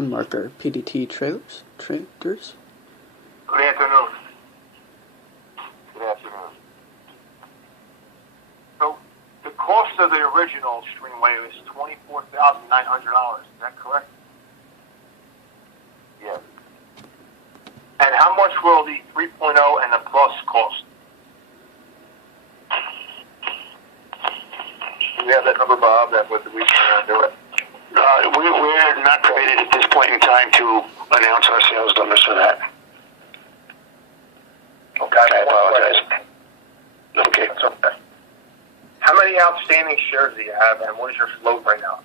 phone marker, PDT Traders. Good afternoon. Good afternoon. So, the cost of the original Streamwave is $24,900. Is that correct? Yes. And how much will the 3.0 and the Plus cost? Do we have that number, Bob? That was we can do it. We're not permitted at this point in time to announce our sales numbers for that. Okay. I apologize. Okay. That's okay. How many outstanding shares do you have, and what is your float right now?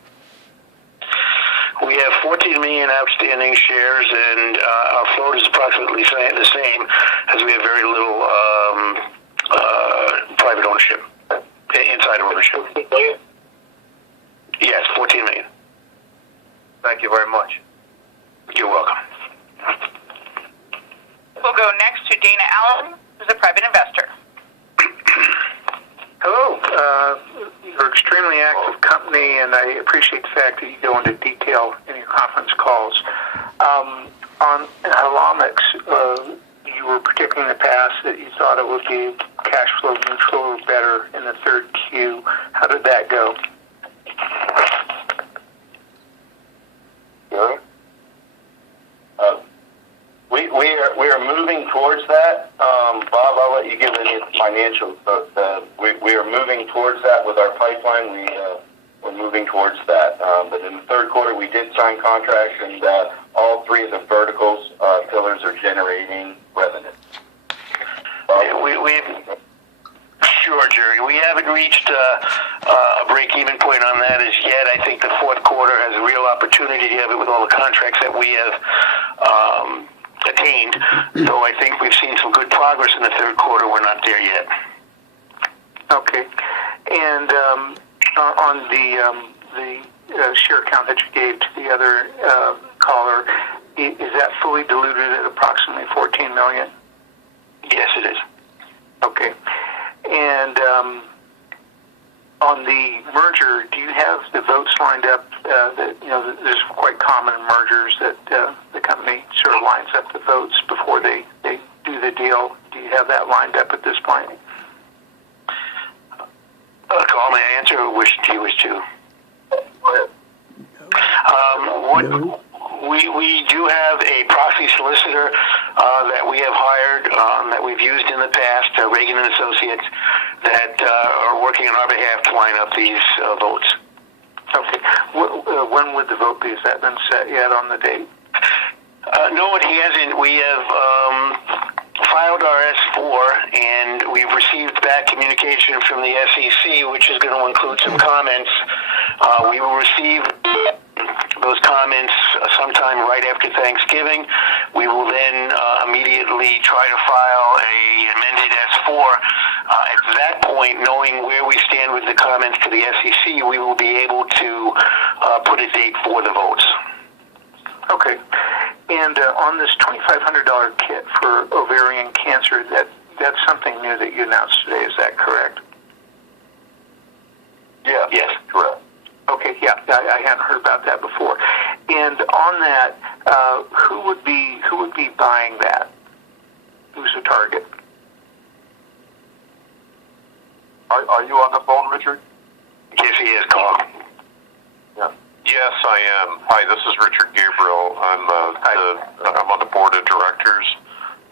We have 14 million outstanding shares, and our float is approximately the same, as we have very little private ownership, insider ownership. 14 million? Yes, 14 million. Thank you very much. You're welcome. We'll go next to Dana Allen, who's a private investor. Hello. You're an extremely active company, and I appreciate the fact that you go into detail in your conference calls. On Holomics, you were predicting in the past that you thought it would be cash flow neutral or better in the third Q. How did that go? Sure. We are moving towards that. Bob, I'll let you give any financials, but we are moving towards that with our pipeline. We're moving towards that. But in the third quarter, we did sign contracts, and all three of the verticals pillars are generating revenue. Sure, Jerry. We haven't reached a break-even point on that as yet. I think the fourth quarter has a real opportunity to have it with all the contracts that we have attained. So I think we've seen some good progress in the third quarter. We're not there yet. Okay. And on the share count that you gave to the other caller, is that fully diluted at approximately 14 million? Yes, it is. Okay. And on the merger, do you have the votes lined up? That there's quite common in mergers that the company sort of lines up the votes before they do the deal. Do you have that lined up at this point? Call may I answer, or do you wish to? We do have a proxy solicitor that we have hired, that we've used in the past, Reagan and Associates, that are working on our behalf to line up these votes. Okay. When would the vote be? Has that been set yet on the date? No, it hasn't. We have filed our S4, and we've received back communication from the SEC, which is going to include some comments. We will receive those comments sometime right after Thanksgiving. We will then immediately try to file an amended S4. At that point, knowing where we stand with the comments to the SEC, we will be able to put a date for the votes. Okay. And on this $2,500 kit for ovarian cancer, that's something new that you announced today. Is that correct? Yeah. Yes. Correct. Okay. Yeah, I hadn't heard about that before. And on that, who would be buying that? Who's the target? Are you on the phone, Richard? Yes, he is, Carl. Yeah. Yes, I am. Hi, this is Richard Gabriel. I'm on the board of directors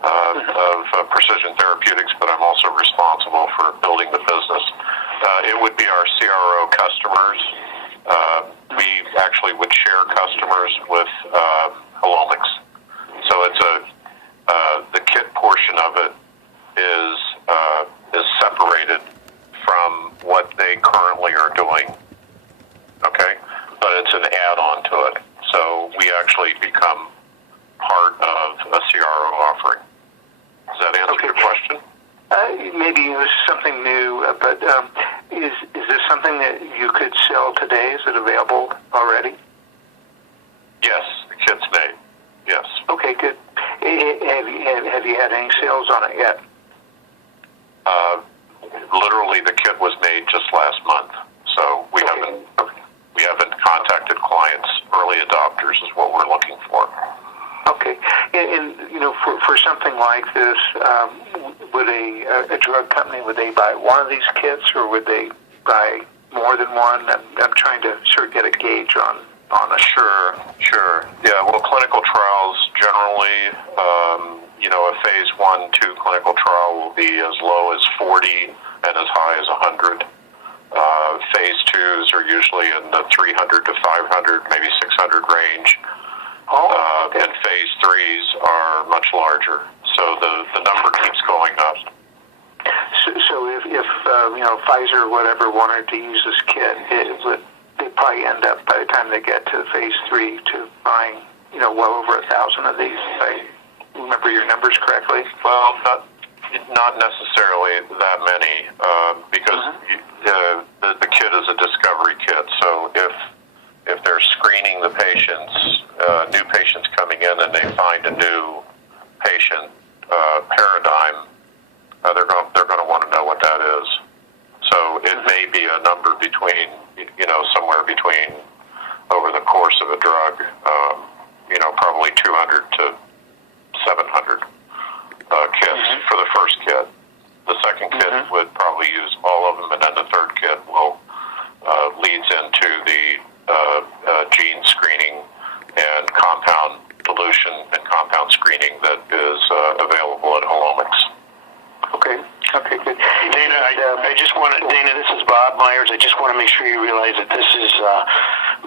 of Precision Therapeutics, but I'm also responsible for building the business. It would be our CRO customers. We actually would share customers with Holomics. So it's the kit portion of it is separated from what they currently are doing. Okay? But it's an add-on to it. So we actually become part of a CRO offering. Does that answer your question? Maybe it was something new, but is this something that you could sell today? Is it available already? Yes, the kit's made. Yes. Okay, good. Have you had any sales on it yet? Literally, the kit was made just last month, so we haven't contacted clients early early adopters is what we're looking for. Okay, and for something like this, would a drug company, would they buy one of these kits, or would they buy more than one? I'm trying to sort of get a gauge on it. Sure. Yeah, well, clinical trials generally, a phase 1-2 clinical trial will be as low as 40 and as high as 100. Phase 2s are usually in the 300 to 500, maybe 600 range. And phase 3s are much larger. So the number keeps going up. So if Pfizer or whatever wanted to use this kit, they probably end up, by the time they get to phase 3, to buying well over 1,000 of these. If I remember your numbers correctly. Well, not necessarily that many, because the kit is a discovery kit. So if they're screening the patients, new patients coming in, and they find a new patient paradigm, they're going to want to know what that is. So it may be a number between, somewhere between, over the course of a drug, probably 200 to 700 kits for the first kit. The second kit would probably use all of them, and then the third kit will leads into the gene screening and compound dilution and compound screening that is available at Holomics. Okay, good. Dana, Dana, this is Bob Myers. I just want to make sure you realize that this is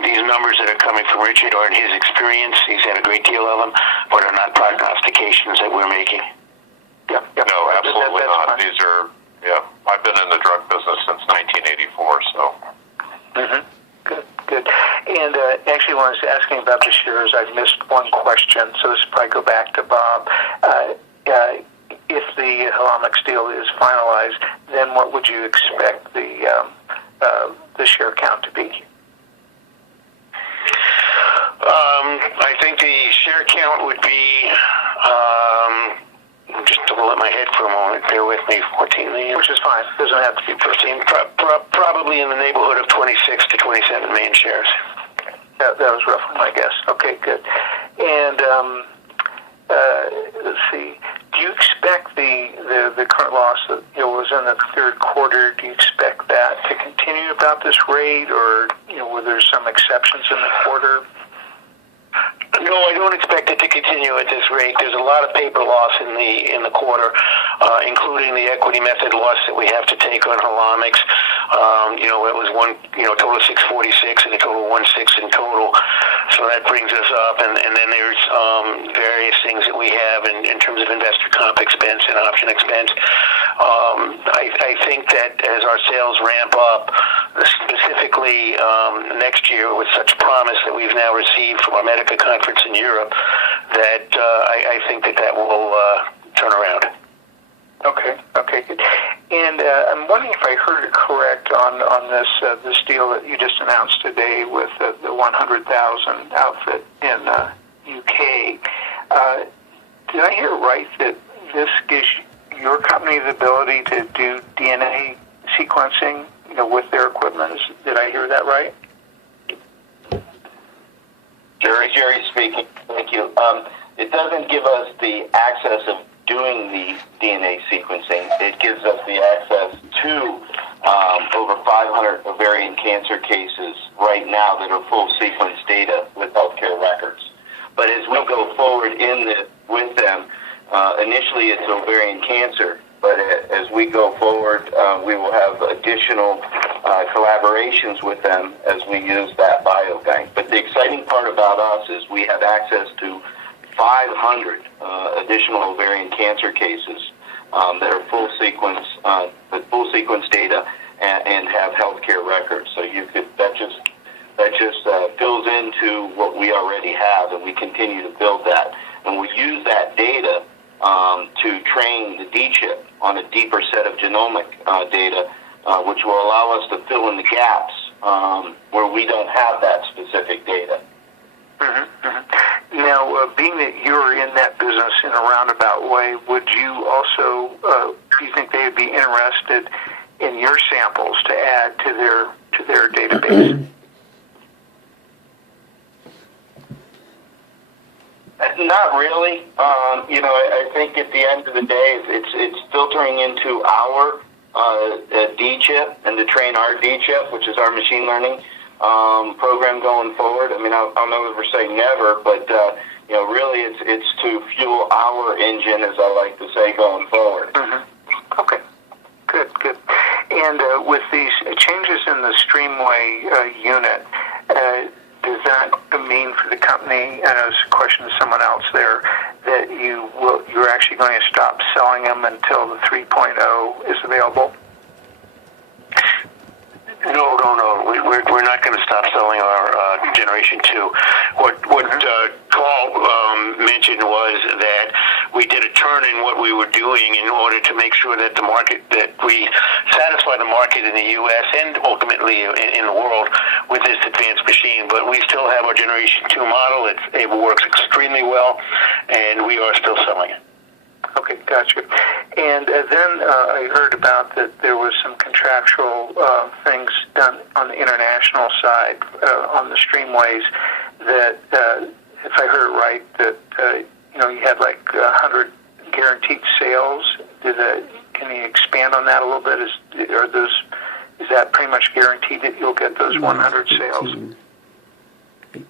these numbers that are coming from Richard are in his experience. He's had a great deal of them, but are not prognostications that we're making. Yeah. No, absolutely not. Fine. These are, I've been in the drug business since 1984, so. Good. And actually, when I was asking about the shares, I missed one question, so this will probably go back to Bob. If the Holomics deal is finalized, then what would you expect the share count to be? I think the share count would be, just double up my head for a moment, bear with me, 14 million. Which is fine, doesn't have to be 14, probably in the neighborhood of 26 to 27 million shares. That was roughly my guess. Okay, good. And let's see, do you expect the current loss that was in the third quarter, do you expect that to continue about this rate, or were there some exceptions in the quarter? No, I don't expect it to continue at this rate. There's a lot of paper loss in the quarter, including the equity method loss that we have to take on Holomics. It was total 646 and a total 16 in total. So that brings us up, and then there's various things that we have in terms of investor comp expense and option expense. I think that as our sales ramp up, specifically next year with such promise that we've now received from our Medica conference in Europe, that I think that will turn around. Okay, good. And I'm wondering if I heard it correct on this deal that you just announced today with the 100,000 outfit in UK. Did I hear right that this gives your company the ability to do DNA sequencing, with their equipment? Did I hear that right? Jerry speaking. Thank you. It doesn't give us the access of doing the DNA sequencing. It gives us the access to over 500 ovarian cancer cases right now that are full sequence data with healthcare records. But as we go forward with them, initially it's ovarian cancer, but as we go forward, we will have additional collaborations with them as we use that biobank. But the exciting part about us is we have access to 500 additional ovarian cancer cases that are full sequence data and have healthcare records. So that just fills into what we already have, and we continue to build that. And we use that data to train the D-chip on a deeper set of genomic data, which will allow us to fill in the gaps where we don't have that specific data. Now, being that you're in that business in a roundabout way, would you also, do you think they would be interested in your samples to add to their database? Not really. I think at the end of the day, it's filtering into our D-chip and to train our D-chip, which is our machine learning program going forward. I mean, I'll never say never, but really it's to fuel our engine, as I like to say, going forward. Mm-hmm. Okay. Good. And with these changes in the Streamway unit, does that mean for the company, and as a question to someone else there, that you're actually going to stop selling them until the 3.0 is available? No. We're not going to stop selling our Generation 2. What Carl mentioned was that we did a turn in what we were doing in order to make sure that we satisfy the market in the U.S. and ultimately in the world with this advanced machine. But we still have our Generation 2 model. It works extremely well, and we are still selling it. Okay, gotcha. And then I heard about that there was some contractual things done on the international side on the Streamways that, if I heard it right, that you had like 100 guaranteed sales. Can you expand on that a little bit? Is that pretty much guaranteed that you'll get those 100 sales? 18 and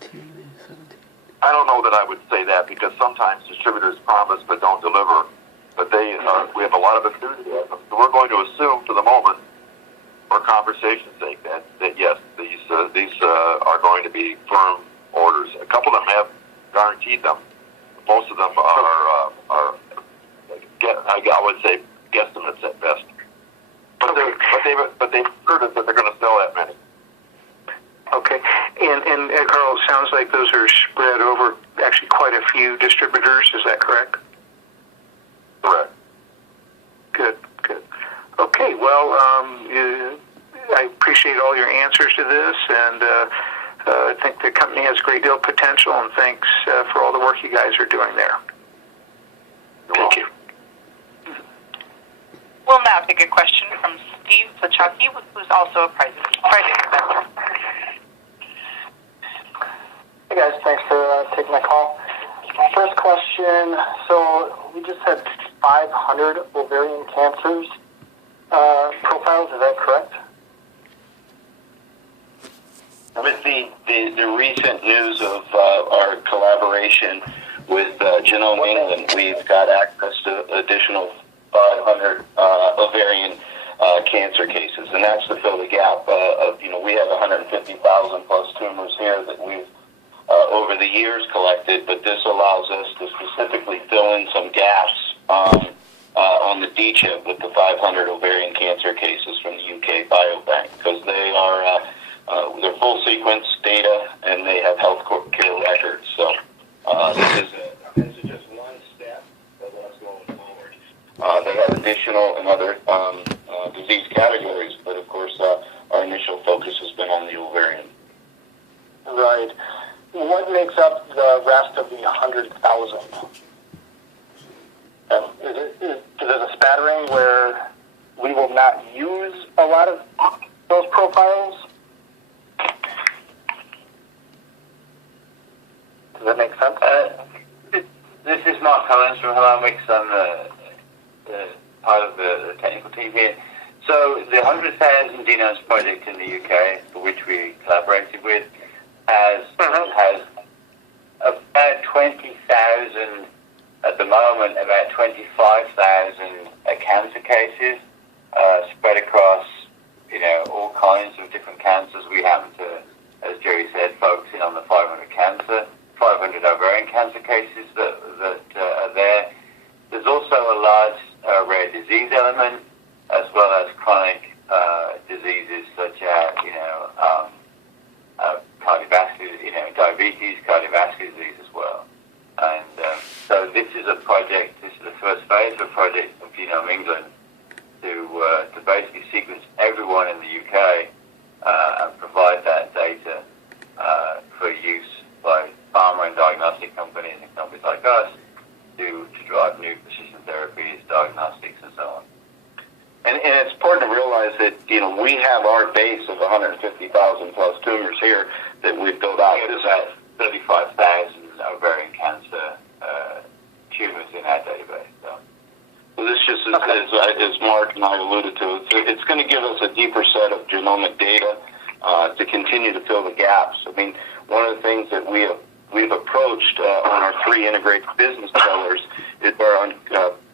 17. I don't know that I would say that, because sometimes distributors promise but don't deliver. But we have a lot of enthusiasm. So we're going to assume for the moment, for conversation's sake, that yes, these are going to be firm orders. A couple of them have guaranteed them. Most of them are I would say guesstimates at best. But they've heard us that they're going to sell that many. Okay. And Carl, it sounds like those are spread over actually quite a few distributors. Is that correct? Correct. Good. Okay, well, I appreciate all your answers to this, and I think the company has a great deal of potential, and thanks for all the work you guys are doing there. Thank you. We'll now take a question from Steve Plachocki, who's also a private investor. Hey guys, thanks for taking my call. First question, so we just had 500 ovarian cancers profiles, is that correct? With the recent news of our collaboration with Genome England, we've got access to additional 500 ovarian cancer cases, and that's to fill the gap of, we have 150,000 plus tumors here that we've over the years collected, but this allows us to specifically fill in some gaps on the D-chip with the 500 ovarian cancer cases from the UK Biobank, because they are they're full sequence data and they have health care records. So this is just one step of us going forward. They have additional and other disease categories, but of course our initial focus has been on the ovarian. Right. What makes up the rest of the 100,000? Is it a spattering where we will not use a lot of those profiles? Does that make sense? This is Mark Collins from Helomics. I'm the part of the technical team here. So the 100,000 Genomes project in the UK, for which we collaborated with, has about 20,000 at the moment, about 25,000 cancer cases spread across, all kinds of different cancers. We happen to, as Jerry said, focusing on the 500 ovarian cancer cases that are there. There's also a large rare disease element, as well as chronic diseases such as, cardiovascular, diabetes, cardiovascular disease as well. And so this is a project, this is the first phase of a project of Genome England to basically sequence everyone in the UK and provide that data for use by pharma and diagnostic companies and companies like us to drive new precision therapies, diagnostics, and so on. And it's important to realize that, we have our base of 150,000 plus tumors here that we've built out. There's about 35,000 ovarian cancer as Mark and I alluded to, it's going to give us a deeper set of genomic data to continue to fill the gaps. I mean, one of the things that we've approached on our 3 integrated business pillars is our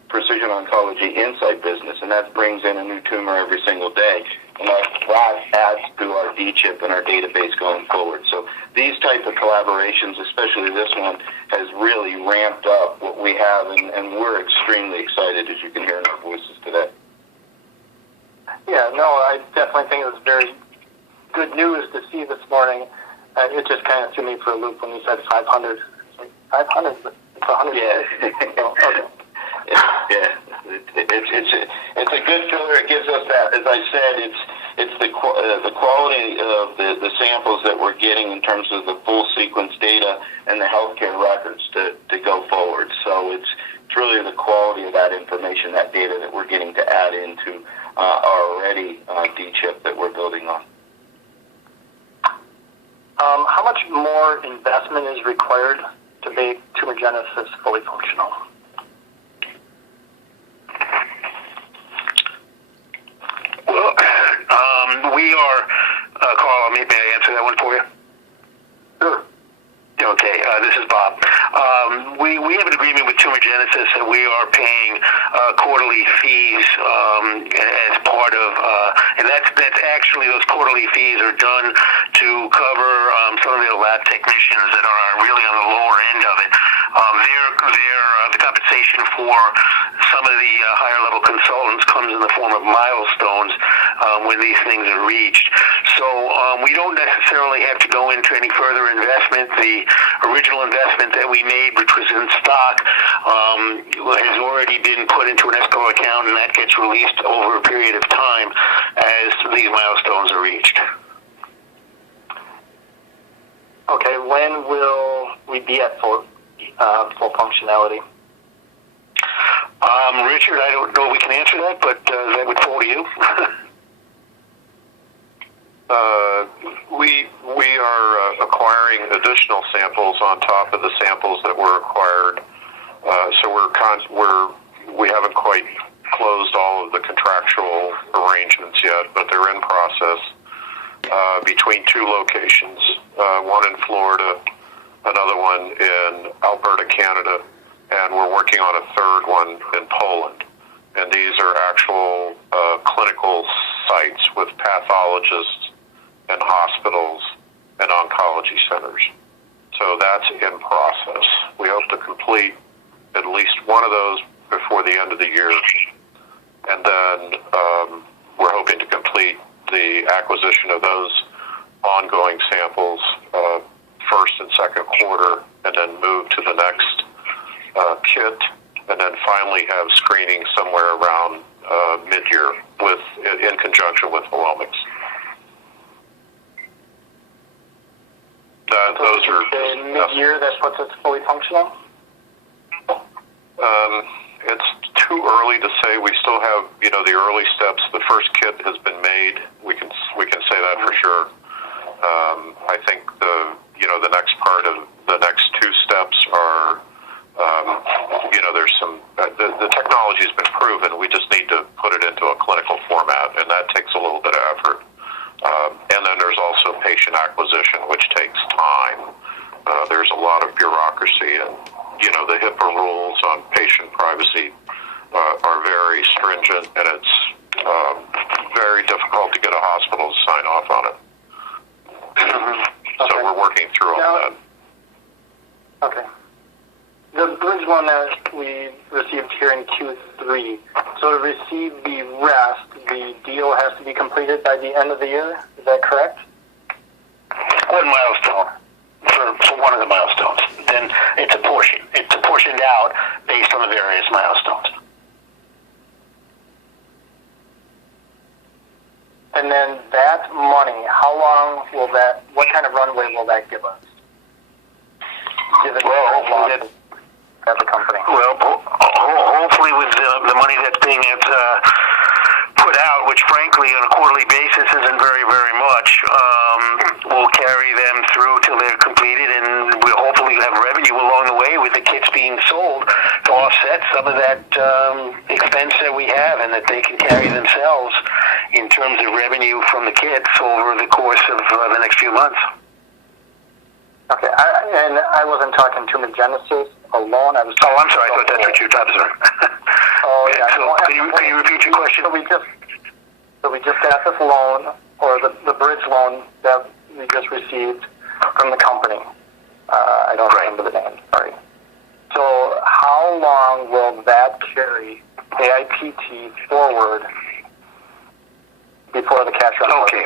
precision oncology insight business, and that brings in a new tumor every single day. And that adds to our D-chip and our database going forward. So these type of collaborations, especially this one, has really ramped up what we have, and we're extremely excited, as you can hear in our voices today. Yeah, no, I definitely think it was very good news to see this morning. It just kind of threw me for a loop when you said 500. It's like 500, but it's 100. Yeah. So, okay. Yeah, it's a good filter. It gives us that, as I said, it's the quality of the samples that we're getting in terms of the full sequence data and the healthcare records to go forward. So it's really the quality of that information, that data that we're getting to add into our already D-chip that we're building on. How much more investment is required to make tumor genesis fully functional? Well, we are, Carl, may I answer that one for you? Sure. Okay, this is Bob. We have an agreement with Tumor Genesis that we are paying quarterly fees as part of, and that's actually, those quarterly fees are done to cover some of the lab technicians that are really on the lower end of it. The compensation for some of the higher level consultants comes in the form of milestones when these things are reached. So we don't necessarily have to go into any further investment. The original investment that we made, which was in stock, has already been put into an escrow account, and that gets released over a period of time as these milestones are reached. Okay, when will we be at full functionality? Richard, I don't know if we can answer that, but that would fall to you. We are acquiring additional samples on top of the samples that were acquired. So we haven't quite closed all of the contractual arrangements yet, but they're in process between 2 locations, one in Florida, another one in Alberta, Canada, and we're working on a third one in Poland. And these are actual clinical sites with pathologists and hospitals and oncology centers. So that's in process. We hope to complete at least one of those before the end of the year. And then we're hoping to complete the acquisition of those ongoing samples first and second quarter, and then move to the next kit, and then finally have screening somewhere around mid-year in conjunction with Helomics. Those are mid-year. That puts us fully functional. It's too early to say. We still have, the early steps. The first kit has been made. We can say that for sure. I think the next part of the next 2 steps are, there's some. The technology has been proven. We just need to put it into a clinical format, and that takes a little bit of effort. And then there's also patient acquisition, which takes time. There's a lot of bureaucracy, and the HIPAA rules on patient privacy are very stringent, and it's very difficult to get a hospital to sign off on it. So we're working through all that. Okay. The bridge one that we received here in Q3, so to receive the rest, the deal has to be completed by the end of the year? Is that correct? One milestone for one of the milestones. Then it's a portion. It's portioned out based on the various milestones. And then that money, how long will that, what kind of runway will that give us? Given at the company. Well, hopefully with the money that's being put out, which frankly on a quarterly basis isn't very, very much, we'll carry them through till they're completed, and we'll hopefully have revenue along the way with the kits being sold to offset some of that expense that we have, and that they can carry themselves in terms of revenue from the kits over the course of the next few months. Okay, and I wasn't talking to Genesis alone. I was. Oh, I'm sorry. I thought that's what you were talking about. Oh, yeah. So can you repeat your question? So we just got this loan, or the bridge loan that we just received from the company. I don't remember the name. Sorry. So how long will that carry AIPT forward before the cash runs? Okay.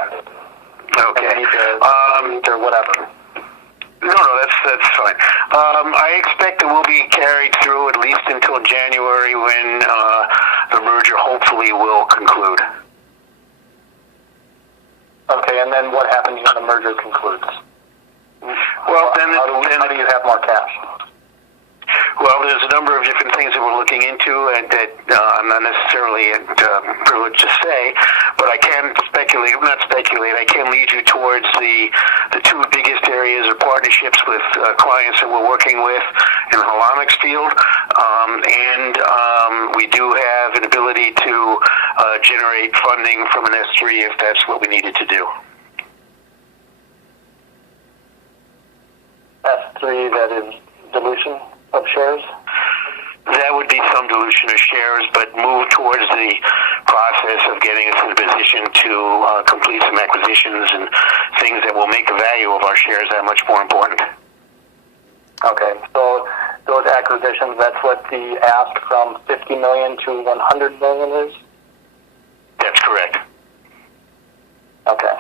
Or whatever. No, that's fine. I expect it will be carried through at least until January, when the merger hopefully will conclude. Okay, and then what happens when the merger concludes? Well, how do you have more cash? Well, there's a number of different things that we're looking into, and that I'm not necessarily privileged to say, but I can I can lead you towards the two biggest areas of partnerships with clients that we're working with in the holomics field, and we do have an ability to generate funding from an S3 if that's what we needed to do. S3, that is dilution of shares? That would be some dilution of shares, but move towards the process of getting us in a position to complete some acquisitions and things that will make the value of our shares that much more important. Okay, so those acquisitions, that's what the ask from $50 million to $100 million is? That's correct. Okay,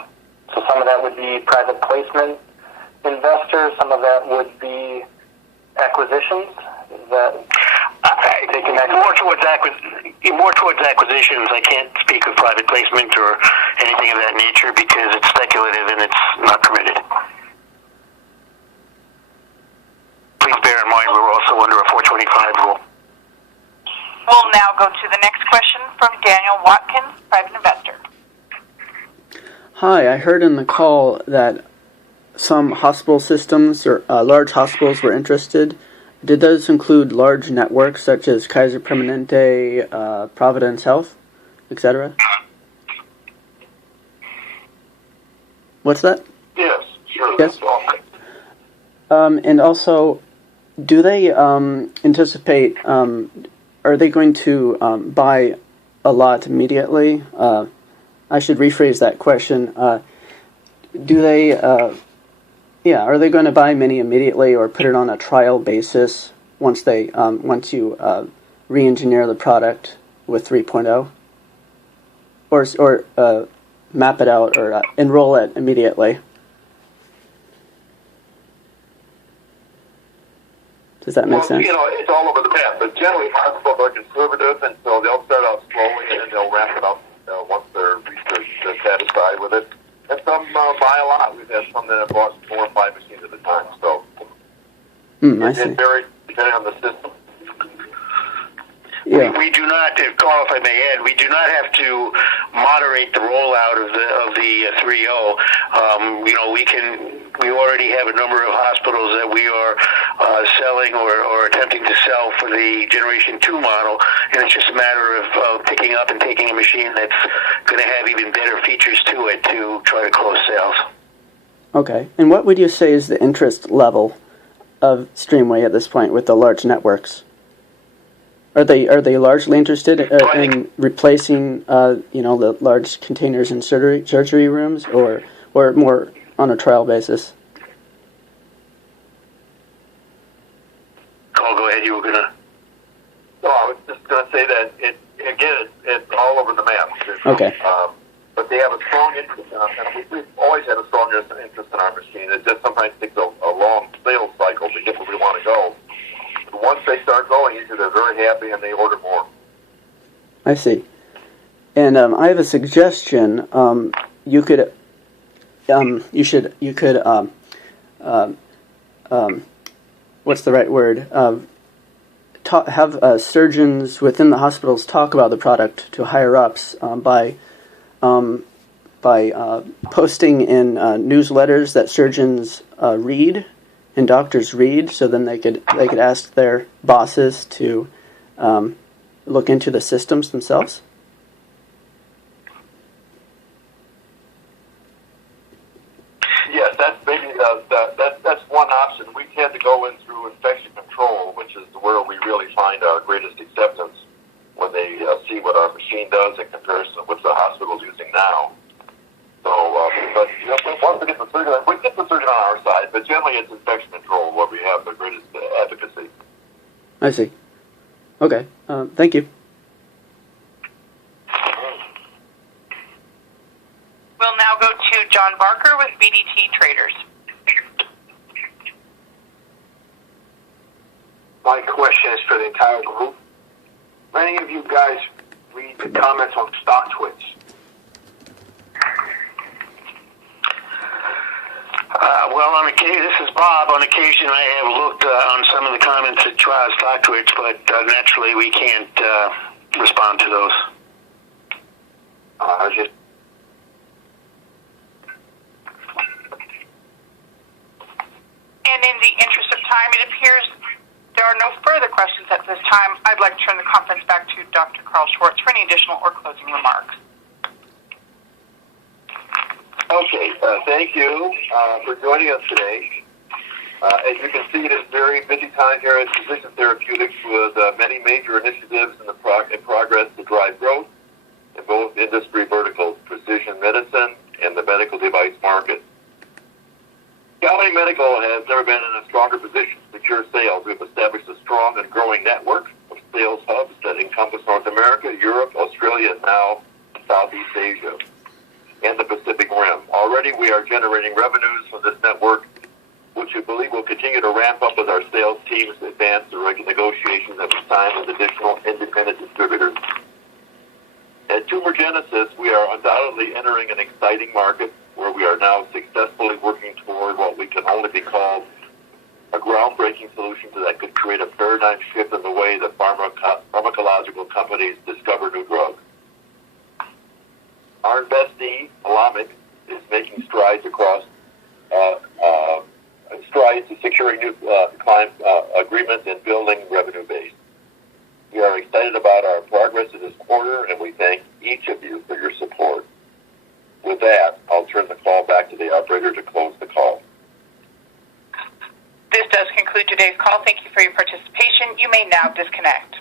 so some of that would be private placement investors, some of that would be acquisitions? More towards acquisitions. I can't speak of private placement or anything of that nature because it's speculative and it's not permitted. Please bear in mind we're also under a 425 rule. We'll now go to the next question from Daniel Watkins, private investor. Hi, I heard in the call that some hospital systems or large hospitals were interested. Did those include large networks such as Kaiser Permanente, Providence Health, etc.? What's that? Yes, sure. Yes. And also, do they anticipate? Are they going to buy a lot immediately? I should rephrase that question. Do they? Yeah, are they going to buy many immediately, or put it on a trial basis once you re-engineer the product with 3.0, or map it out or enroll it immediately? Does that make sense? Well, it's all over the map, but generally hospitals are conservative, and so they'll start out slowly, and then they'll ramp it up once they're satisfied with it. And some buy a lot. We've had some that have bought 4 or 5 machines at a time. So I see. it varies depending on the system. Yeah. We do not, Carl, if I may add, we do not have to moderate the rollout of the 3.0. We already have a number of hospitals that we are selling or attempting to sell for the Generation 2 model, and it's just a matter of picking up and taking a machine that's going to have even better features to it to try to close sales. Okay. And what would you say is the interest level of Streamway at this point with the large networks? Are they largely interested in replacing the large containers in surgery rooms, or more on a trial basis? Carl, go ahead. You were gonna. Well, I was just going to say that it's all over the map. Okay. But they have a strong interest in us, and we've always had a strong interest in our machine. It just sometimes takes a long sales cycle to get where we want to go. But once they start going, they're very happy and they order more. I see. And I have a suggestion. You could what's the right word? Have surgeons within the hospitals talk about the product to higher ups by posting in newsletters that surgeons read and doctors read, so then they could ask their bosses to look into the systems themselves? Yes, that's maybe that's one option. We tend to go in through infection control, which is where we really find our greatest acceptance when they see what our machine does in comparison to what the hospital's using now. So, but once we get the surgeon on our side, but generally it's infection control where we have the greatest advocacy. I see. Okay. Thank you. We'll now go to John Barker with BDT Traders. My question is for the entire group. Many of you guys read the comments on StockTwits. Well, this is Bob. On occasion, I have looked on some of the comments at StockTwits, but naturally we can't respond to those. And in the interest of time, it appears there are no further questions at this time. I'd like to turn the conference back to Dr. Carl Schwartz for any additional or closing remarks. Okay, thank you for joining us today. As you can see, it is a very busy time here at Precision Therapeutics with many major initiatives in progress to drive growth in both industry verticals, precision medicine and the medical device market. Galway Medical has never been in a stronger position to secure sales. We've established a strong and growing network of sales hubs that encompass North America, Europe, Australia, and now Southeast Asia and the Pacific Rim. Already we are generating revenues from this network, which we believe will continue to ramp up as our sales teams advance the negotiations that we sign with additional independent distributors. At Tumor Genesis, we are undoubtedly entering an exciting market where we are now successfully working toward what we can only be called a groundbreaking solution that could create a paradigm shift in the way that pharmacological companies discover new drugs. Our investee, Alamic, is making strides to securing new client agreements and building revenue base. We are excited about our progress in this quarter, and we thank each of you for your support. With that, I'll turn the call back to the operator to close the call. This does conclude today's call. Thank you for your participation. You may now disconnect.